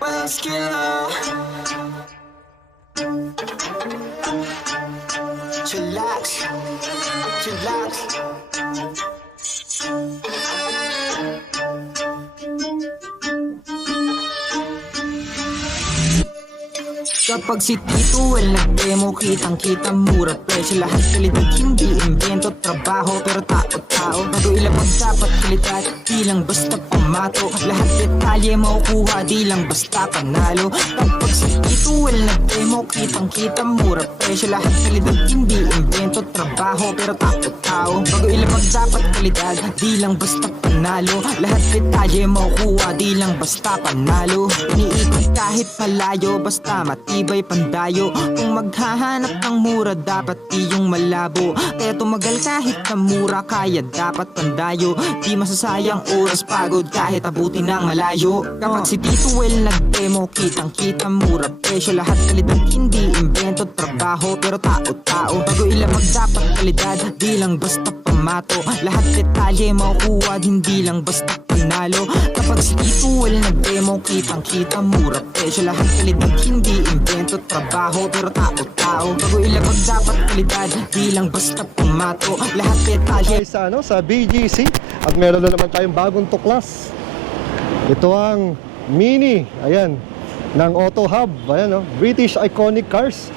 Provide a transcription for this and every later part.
Esquila, Chillax, Chillax. Kapag si Tito Well nag-demo, kitang-kita mura presyo. Lahat kalidad, hindi invento, trabaho pero tao-tao. Bago ilabag dapat kalidad, di lang basta pamato. Lahat detalye makukuha, di lang basta panalo. Kapag si Tito Well nag-demo, kitang-kita mura presyo. Lahat kalidad, hindi invento, trabaho pero tao-tao. Bago ilabag dapat kalidad, di lang basta panalo. Lahat detalye makukuha, di lang basta panalo. Iniikot kahit malayo, basta matibay pandayo. Kung maghahanap ng mura, dapat iyong malabo. Kaya tumagal kahit na mura, kaya dapat pandayo. Di masasayang oras, pagod kahit abutin ng malayo. Kapag si Tito Well nag-demo, kitang-kita mura presyo. Lahat kalidad, hindi invento, trabaho pero tao-tao. Bago ilabag dapat kalidad, di lang basta pamato. Lahat detalye makukuha, hindi lang basta panalo. Kapag si Tito Well nag-demo, kitang-kita mura presyo. Lahat kalidad, hindi invento, trabaho pero tao-tao. Bago ilabag dapat kalidad, di lang basta pamato. Lahat detalye Sa BGC at meron na naman tayong bagong tuklas. Ito ang Mini, ayan, ng autohub. Ayan, British iconic cars.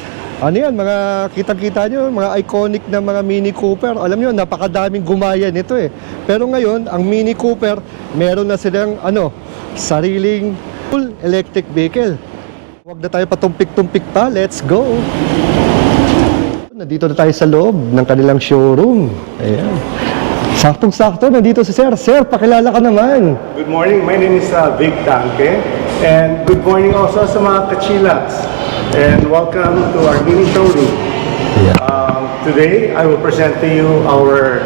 Ano yan, mga kitang-kita nyo, mga iconic na mga Mini Cooper. Alam nyo, napakadaming gumaya nito eh. Pero ngayon, ang Mini Cooper, meron na silang sariling full electric vehicle. Huwag na tayo patumpik-tumpik pa, let's go! Nandito na tayo sa loob ng kanilang showroom. Ayan. Saktong-sakto, nandito si Sir. Sir, pakilala ka naman. Good morning, my name is Vic Tanque. And good morning also sa mga Chillax. And welcome to our mini showroom. Yeah. Today, I will present to you our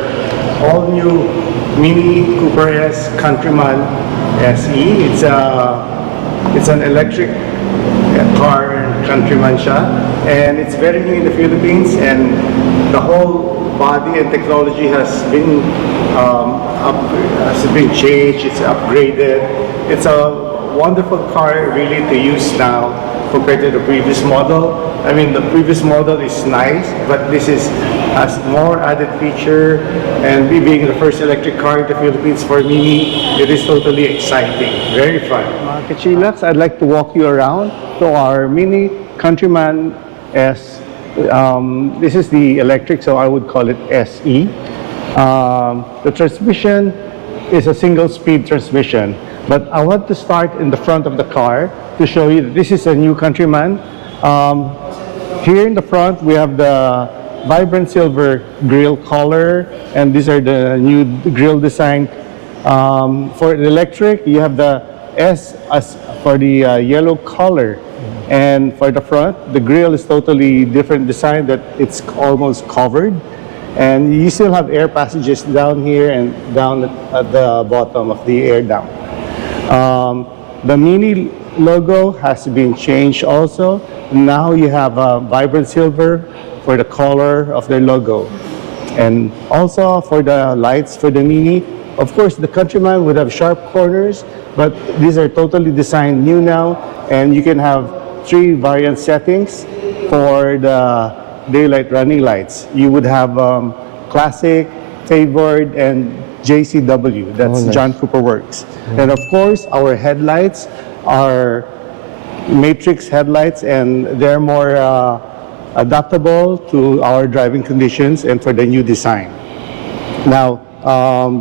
all-new Mini Cooper S Countryman SE. It's an electric car, Countryman siya. And it's very new in the Philippines, and the whole body and technology has been changed, it's upgraded. It's a wonderful car really to use now compared to the previous model. I mean, the previous model is nice, but this has more added feature, and being the first electric car in the Philippines for me, it is totally exciting, very fun. Mga Chillax, I'd like to walk you around to our Mini Countryman S. This is the electric, so I would call it SE. The transmission is a single-speed transmission, but I want to start in the front of the car to show you that this is a new Countryman. Here in the front, we have the vibrant silver grille color, and these are the new grille design. For the electric, you have the S as for the yellow color. And for the front, the grille is totally different design, that it's almost covered. And you still have air passages down here and down at the bottom of the air down. The Mini logo has been changed also. Now you have a vibrant silver for the color of their logo. And also for the lights for the Mini, of course the Countryman would have sharp corners, but these are totally designed new now, and you can have 3 variant settings for the daylight running lights. You would have classic, favored, and JCW. That's nice. John Cooper Works. And of course, our headlights are matrix headlights, and they're more adaptable to our driving conditions and for the new design. Now,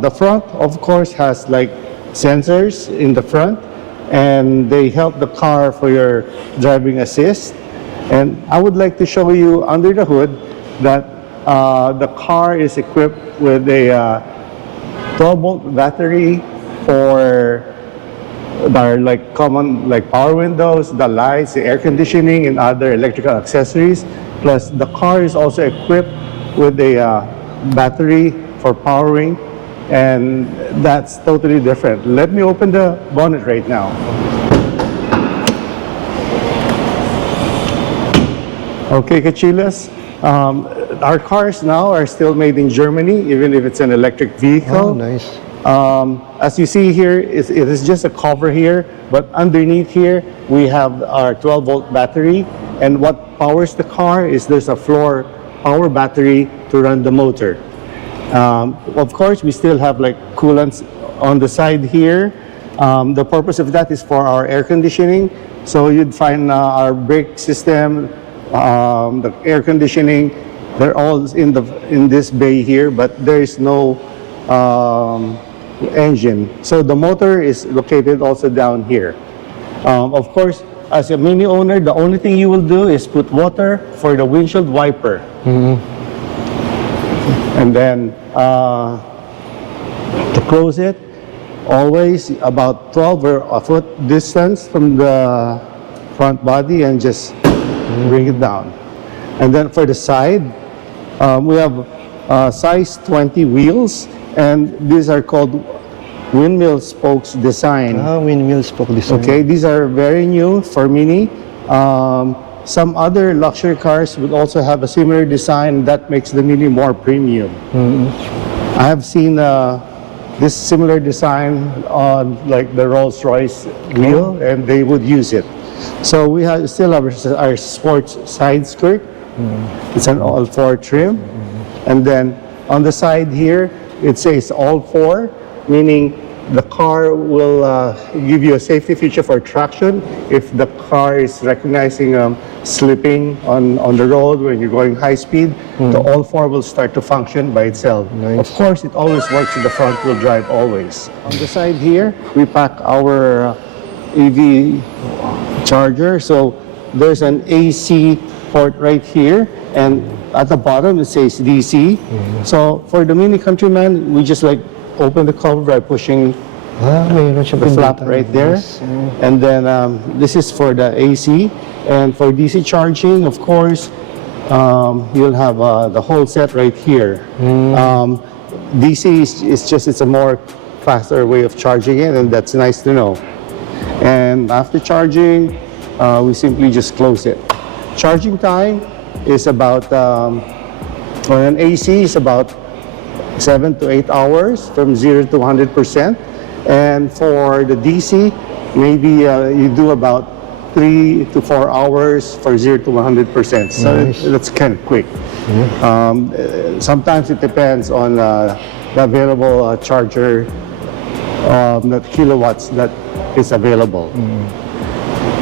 the front, of course, has like sensors in the front, and they help the car for your driving assist. And I would like to show you under the hood that the car is equipped with a 12-volt battery for our common power windows, the lights, the air conditioning, and other electrical accessories. Plus, the car is also equipped with a battery for powering, and that's totally different. Let me open the bonnet right now. Okay, Kachillas, our cars now are still made in Germany, even if it's an electric vehicle. Oh, nice. As you see here, it is just a cover here, but underneath here, we have our 12-volt battery. And what powers the car is there's a floor power battery to run the motor. Of course, we still have like coolants on the side here. The purpose of that is for our air conditioning. So you'd find our brake system, the air conditioning, they're all in this bay here, but there is no engine. So the motor is located also down here. Of course, as a Mini owner, the only thing you will do is put water for the windshield wiper. And then to close it, always about 12 or a foot distance from the front body and just bring it down. And then for the side, we have size 20 wheels, and these are called windmill spokes design. Windmill spoke design. Okay, these are very new for Mini. Some other luxury cars would also have a similar design that makes the Mini more premium. I have seen this similar design on like the Rolls-Royce wheel, and they would use it. So we still have our sports side skirt. It's an all-4 trim. And then on the side here, it says all-4, meaning the car will give you a safety feature for traction if the car is recognizing slipping on the road when you're going high speed. The all-4 will start to function by itself. Nice. Of course, it always works in the front wheel drive always. On the side here, we pack our EV charger. So there's an AC port right here, and at the bottom it says DC. So for the Mini Countryman, we just like open the cover by pushing the flap right there. And then this is for the AC. And for DC charging, of course, you'll have the whole set right here. DC it's a more faster way of charging it, and that's nice to know. And after charging, we simply just close it. Charging time is about, for an AC, is about 7 to 8 hours from 0 to 100%. And for the DC, maybe you do about 3 to 4 hours for 0 to 100%. So Nice. that's kind of quick. Sometimes it depends on the available charger, the kilowatts that is available.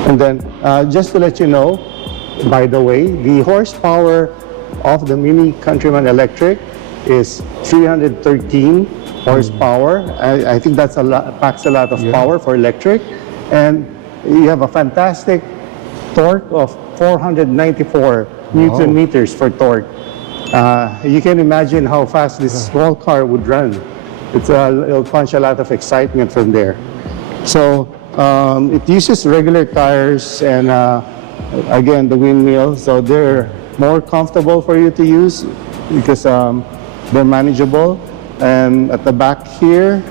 And then just to let you know, by the way, the horsepower of the Mini Countryman Electric is 313 horsepower. I think that's packs a lot of power for electric. And you have a fantastic torque of 494 Newton meters for torque. You can imagine how fast this small car would run. It'll punch a lot of excitement from there. So it uses regular tires and again, the windmill, so they're more comfortable for you to use because they're manageable. And at the back here,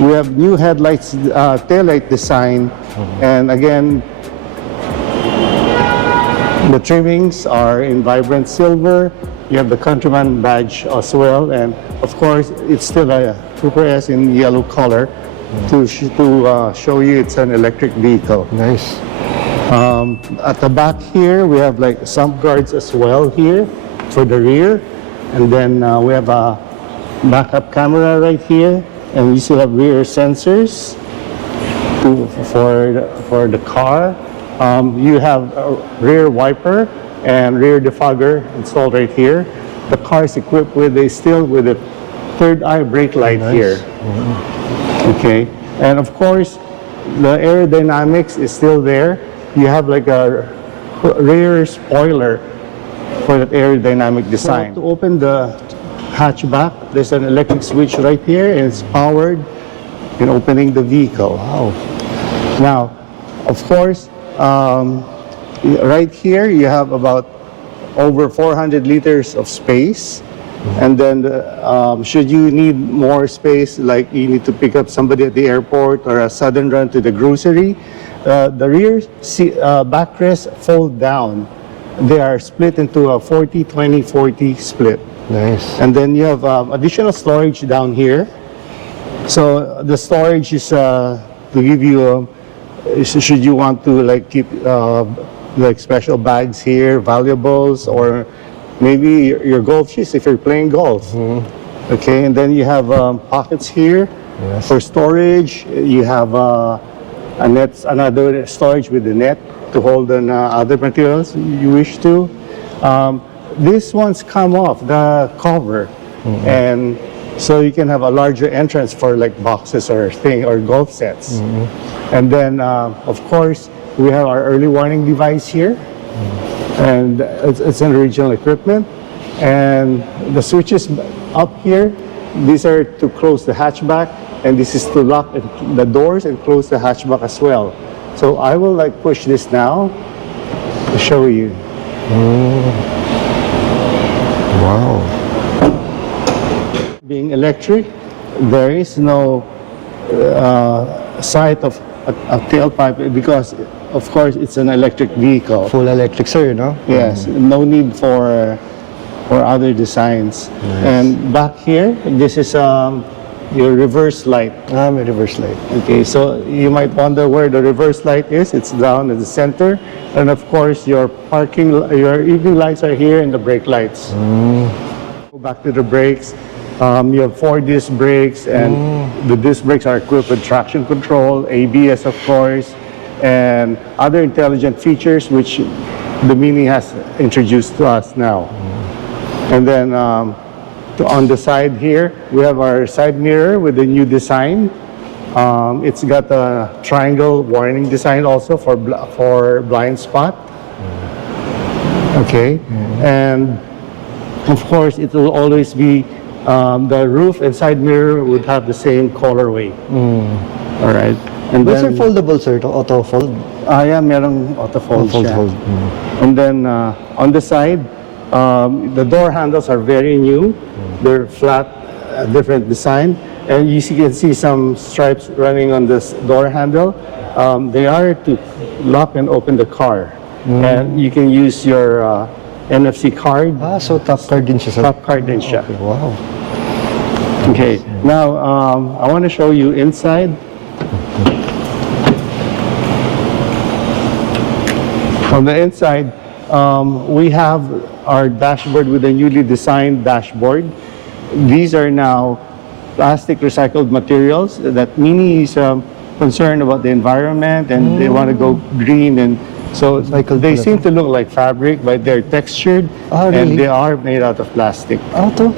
we have new headlights, taillight design. And again, the trimmings are in vibrant silver. You have the Countryman badge as well. And of course, it's still a Cooper S in yellow color to show you it's an electric vehicle. Nice. At the back here, we have like sump guards as well here for the rear. And then we have a backup camera right here. And we still have rear sensors for the car. You have a rear wiper and rear defogger installed right here. The car is equipped with a third eye brake light here. Okay. And of course, the aerodynamics is still there. You have like a rear spoiler for that aerodynamic design. So to open the hatchback, there's an electric switch right here, and it's powered in opening the vehicle. Wow. Now, of course, right here you have about over 400 liters of space. And then should you need more space, like you need to pick up somebody at the airport or a sudden run to the grocery, the rear backrests fold down. They are split into a 40-20-40 split. Nice. And then you have additional storage down here. So the storage is to give you, should you want to like keep like special bags here, valuables, or maybe your golf shoes if you're playing golf. Okay, and then you have pockets here for storage. You have another storage with the net to hold on other materials you wish to. These ones come off the cover, and so you can have a larger entrance for like boxes or golf sets. And then, of course, we have our early warning device here, and it's an original equipment. And the switches up here, these are to close the hatchback, and this is to lock the doors and close the hatchback as well. So I will like push this now to show you. Wow. Being electric, there is no sight of a tailpipe because, of course, it's an electric vehicle. Full electric, sir, no? Yes, no need for other designs. And back here, this is your reverse light. Ah, may reverse light. Okay, so you might wonder where the reverse light is. It's down at the center. And of course, your evening lights are here and the brake lights. Go back to the brakes. You have 4 disc brakes, and the disc brakes are equipped with traction control, ABS of course, and other intelligent features which the Mini has introduced to us now. And then on the side here, we have our side mirror with the new design. It's got a triangle warning design also for blind spot. Okay, and of course it will always be the roof and side mirror would have the same colorway. All right. And Those are then, foldable, sir, to auto fold. yeah, merong auto fold siya. Fold. And then on the side, the door handles are very new. They're flat, different design. And you can see some stripes running on this door handle. They are to lock and open the car. And you can use your NFC card. Ah, so top card din siya, sir? Top card din siya. Okay, wow. Okay, now I want to show you inside. On the inside, we have our dashboard with a newly designed dashboard. These are now plastic recycled materials that Mini is concerned about the environment and they want to go green, and so they seem to look like fabric, but they're textured Really? and they are made out of plastic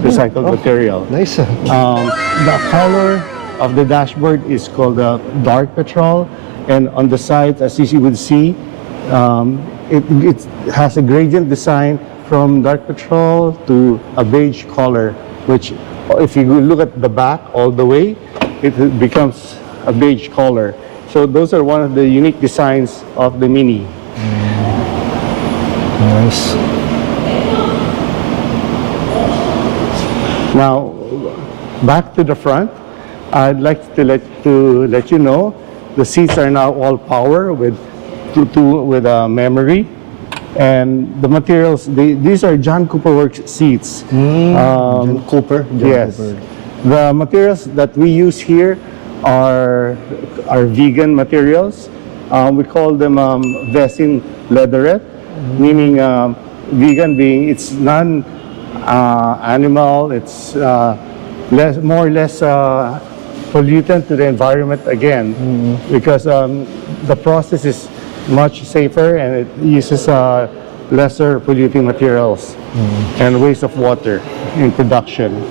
recycled material. Nice. The color of the dashboard is called Dark Petrol, and on the sides, as you would see, it has a gradient design from dark petrol to a beige color, which if you look at the back all the way, it becomes a beige color. So those are one of the unique designs of the Mini. Nice. Now, back to the front, I'd like to let you know the seats are now all power with memory, and the materials. These are John Cooper Works seats. John Cooper. Yes, the materials that we use here are vegan materials. We call them Vesin leatherette, meaning vegan being it's non-animal. It's more or less pollutant to the environment again, because the process is much safer and it uses lesser polluting materials and waste of water in production.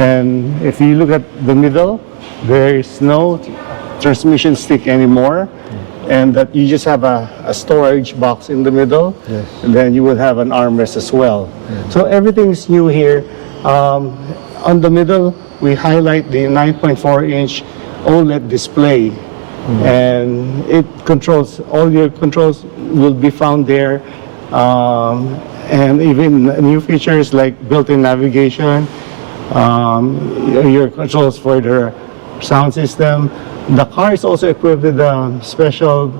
And if you look at the middle, there is no transmission stick anymore, and that you just have a storage box in the middle. Yes. And then you will have an armrest as well. So everything is new here. On the middle, we highlight the 9.4-inch OLED display. And it controls, all your controls will be found there. And even new features like built-in navigation, your controls for the sound system. The car is also equipped with a special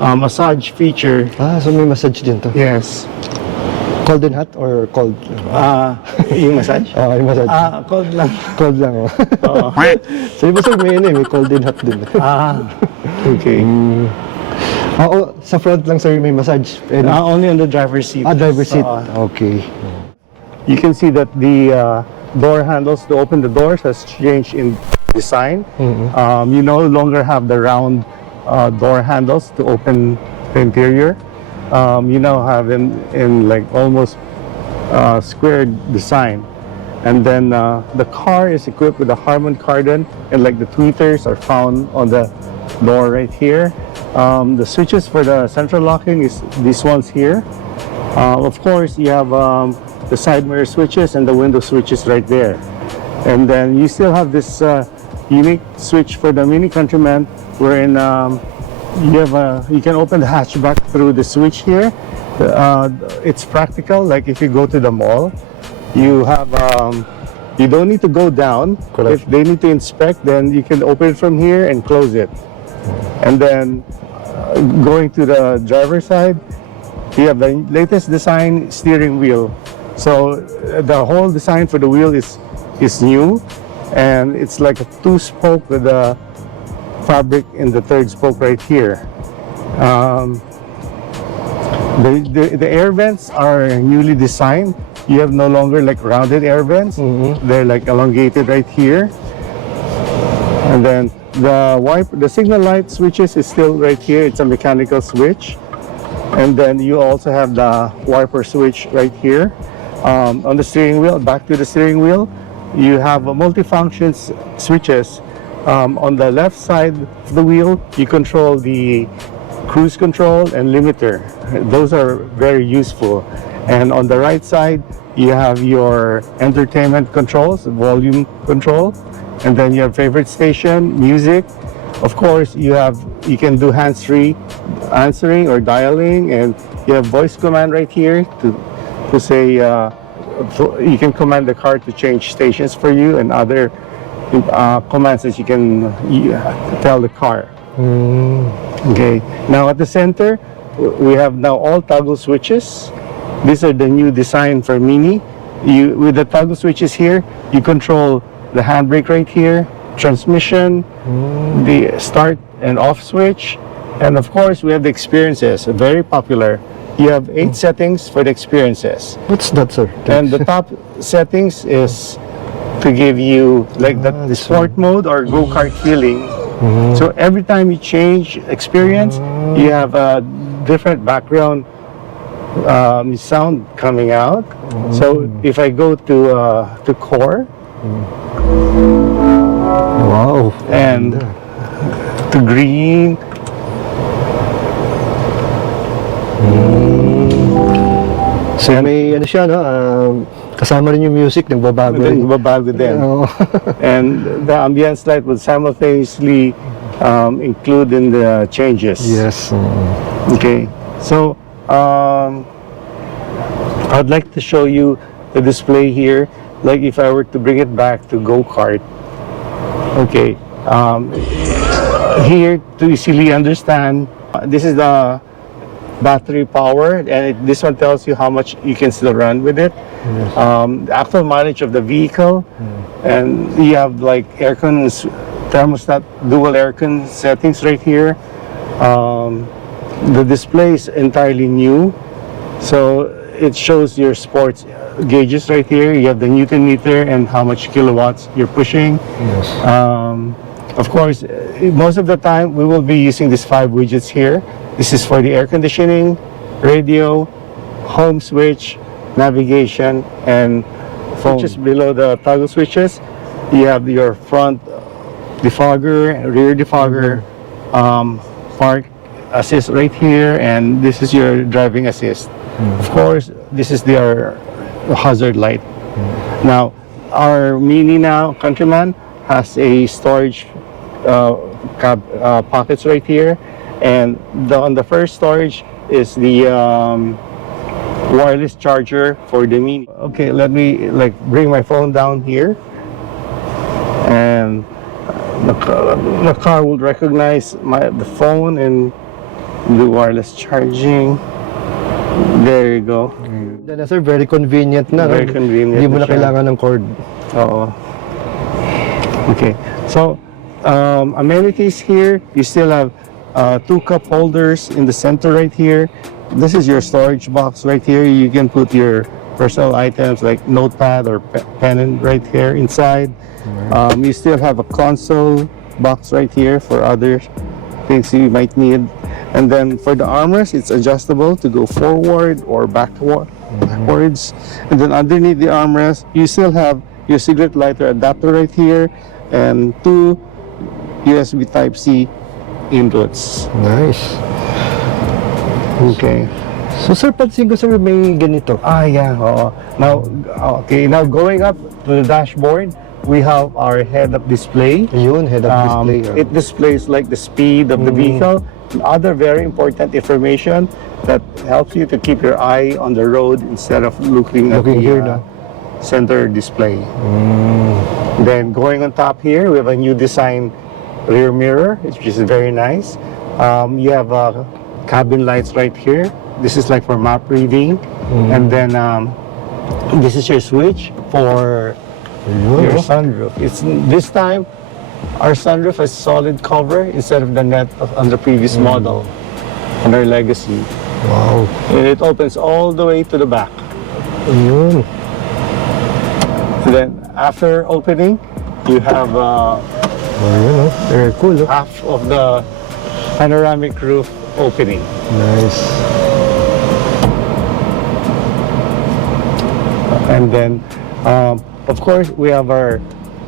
massage feature. So may massage din to. Yes. Cold and hot or cold? Yung massage? Yung massage. Cold lang. Cold lang, oh. Oo. So, ibig sabihin may cold and hot din. Okay. Sa front lang, sir, may massage. And, Only on the driver's seat. driver's seat. Okay. You can see that the door handles to open the doors has changed in design. You no longer have the round door handles to open the interior. You now have them in like almost squared design. And then the car is equipped with a Harman Kardon, and like the tweeters are found on the door right here. The switches for the central locking is these ones here. Of course, you have the side mirror switches and the window switches right there. And then you still have this unique switch for the Mini Countryman, wherein you can open the hatchback through the switch here. It's practical. Like if you go to the mall, you have you don't need to go down. Correct. If they need to inspect, then you can open it from here and close it. And then going to the driver's side, you have the latest design steering wheel. So the whole design for the wheel is new, and it's like a 2-spoke with a fabric in the 3rd spoke right here. The air vents are newly designed. You have no longer like rounded air vents. They're like elongated right here. And then the signal light switches is still right here. It's a mechanical switch. And then you also have the wiper switch right here. On the steering wheel, back to the steering wheel, you have multifunction switches. On the left side of the wheel, you control the cruise control and limiter. Those are very useful. And on the right side, you have your entertainment controls, volume control, and then you have favorite station, music. Of course, you can do hands-free answering or dialing, and you have voice command right here to say you can command the car to change stations for you, and other commands that you can tell the car. Okay. Now at the center, we have now all toggle switches. These are the new design for Mini. With the toggle switches here, you control the handbrake right here, transmission, the start and off switch, and of course we have the experiences, very popular. You have 8 settings for the experiences. What's that, sir? And the top settings is to give you like the sport mode or go-kart feeling. So every time you change experience, you have a different background sound coming out. So if I go to core, Wow. and to green, So may ano siya, no? Kasama rin yung music, nagbabago rin. Babago din. And the ambience light will simultaneously include in the changes. Yes. Okay. So I'd like to show you the display here. Like if I were to bring it back to go-kart. Okay. Here to easily understand, this is the battery power, and this one tells you how much you can still run with it. Yes. The actual mileage of the vehicle, and you have like aircon, thermostat, dual aircon settings right here. The display is entirely new, so it shows your sports gauges right here. You have the Newton meter and how much kilowatts you're pushing. Yes. Of course, most of the time we will be using these 5 widgets here. This is for the air conditioning, radio, home switch, navigation, and phone. Just below the toggle switches, you have your front defogger, rear defogger, park assist right here, and this is your driving assist. Of course, this is our hazard light. Now, our Mini Countryman has a storage pockets right here, and on the first storage is the wireless charger for the Mini. Okay, let me bring my phone down here, and the car will recognize the phone and the wireless charging. There you go. Then, sir, very convenient na. Very convenient Hindi mo na na siya. kailangan ng cord. Oo. Okay. So, amenities here, you still have 2 cup holders in the center right here. This is your storage box right here. You can put your personal items like notepad or pen right here inside. You still have a console box right here for other things you might need. And then for the armrest, it's adjustable to go forward or backwards. And then underneath the armrest, you still have your cigarette lighter adapter right here and 2 USB Type-C inputs. Nice. Okay. So, sir, pansin ko, sir, may ganito. Yeah. Now, now going up to the dashboard, we have our head-up display. Yun, head-up display. It displays like the speed of the vehicle and other very important information that helps you to keep your eye on the road instead of looking at the here, no? center display. Then going on top here, we have a new design rear mirror, which is very nice. You have cabin lights right here. This is like for map reading. And then this is your switch for your sunroof. It's this time our sunroof has solid cover instead of the net on the previous model on our Legacy. Wow. And it opens all the way to the back. Yun. And then after opening, you have Yun, very cool. half of the panoramic roof opening. Nice. And then, of course, we have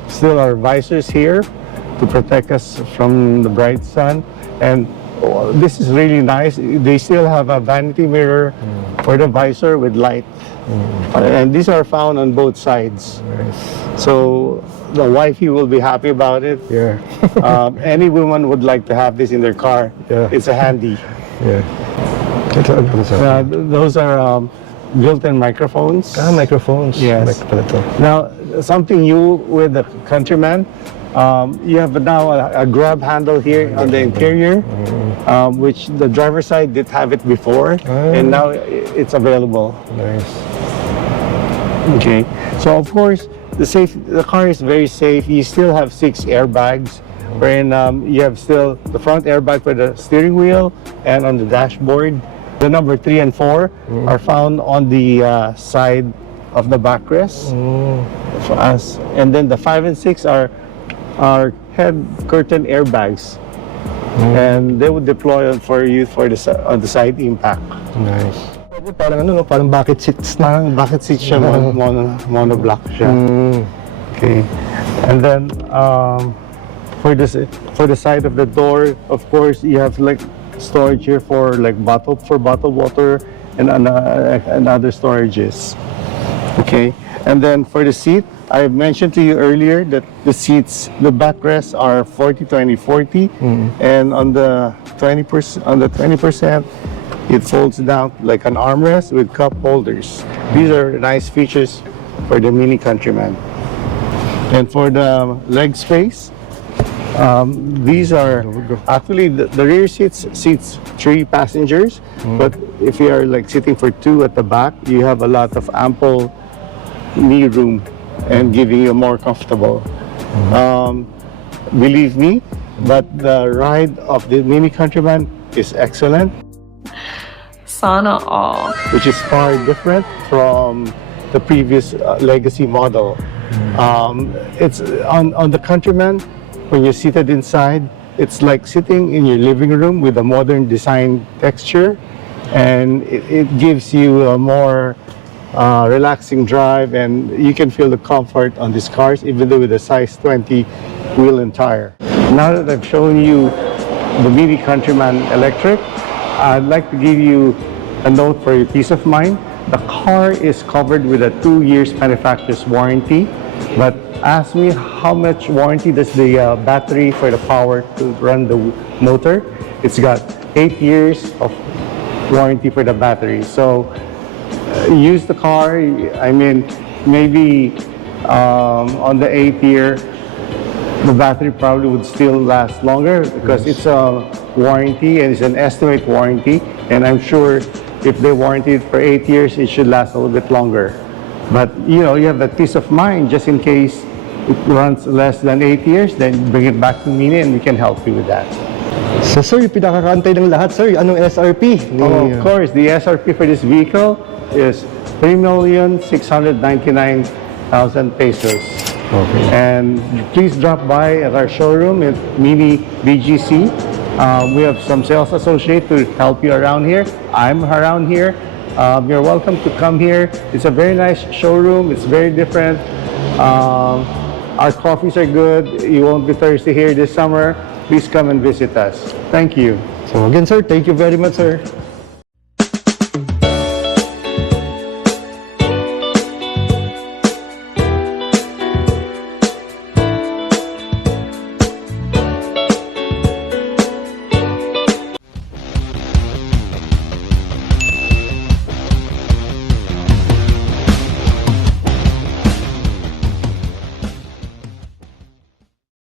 still our visors here to protect us from the bright sun. And this is really nice. They still have a vanity mirror for the visor with light. And these are found on both sides. Nice. So the wifey will be happy about it. Yeah. Any woman would like to have this in their car. Yeah. It's a handy. Yeah. Ito, ano pala, sir? Those are built-in microphones. Microphones. Yes. Mic pala to. Now, something new with the Countryman, you have now a grab handle here on the interior, which the driver's side did have it before, and now it's available. Nice. Okay, so of course, the car is very safe. You still have 6 airbags, wherein you have still the front airbag for the steering wheel and on the dashboard. The number 3 and 4 are found on the side of the backrest. And then the 5 and 6 are head curtain airbags, and they would deploy for you on the side impact. Nice. Parang ano, no? Parang bucket seats na. Parang bucket seat siya, monoblock siya. Okay, and then for the side of the door, of course, you have like storage here for like bottled water and other storages. Okay, and then for the seat, I mentioned to you earlier that the seats, the backrests are 40-20-40, and on the 20%, it folds down like an armrest with cup holders. These are nice features for the Mini Countryman. And for the leg space, these are actually the rear seats 3 passengers, but if you are like sitting for 2 at the back, you have a lot of ample knee room and giving you more comfortable. Believe me, but the ride of the Mini Countryman is excellent. Sana all. Which is far different from the previous Legacy model. It's on the Countryman, when you're seated inside, it's like sitting in your living room with a modern design texture, and it gives you a more relaxing drive, and you can feel the comfort on these cars, even though with a size 20 wheel and tire. Now that I've shown you the Mini Countryman Electric, I'd like to give you a note for your peace of mind. The car is covered with a 2 years manufacturer's warranty, but ask me how much warranty does the battery for the power to run the motor. It's got 8 years of warranty for the battery. So use the car. I mean, maybe on the 8th year, the battery probably would still last longer because it's a warranty and it's an estimate warranty, and I'm sure If they warranty it for 8 years, it should last a little bit longer. But you know, you have that peace of mind just in case it runs less than 8 years, then bring it back to Mini and we can help you with that. So sir, yung pinakakantay ng lahat sir, anong SRP? Oh, of course, the SRP for this vehicle is 3,699,000 pesos. Okay. And please drop by at our showroom at Mini BGC. We have some sales associates to help you around here. I'm around here. You're welcome to come here. It's a very nice showroom. It's very different. Our coffees are good. You won't be thirsty here this summer. Please come and visit us. Thank you. So again sir, thank you very much sir.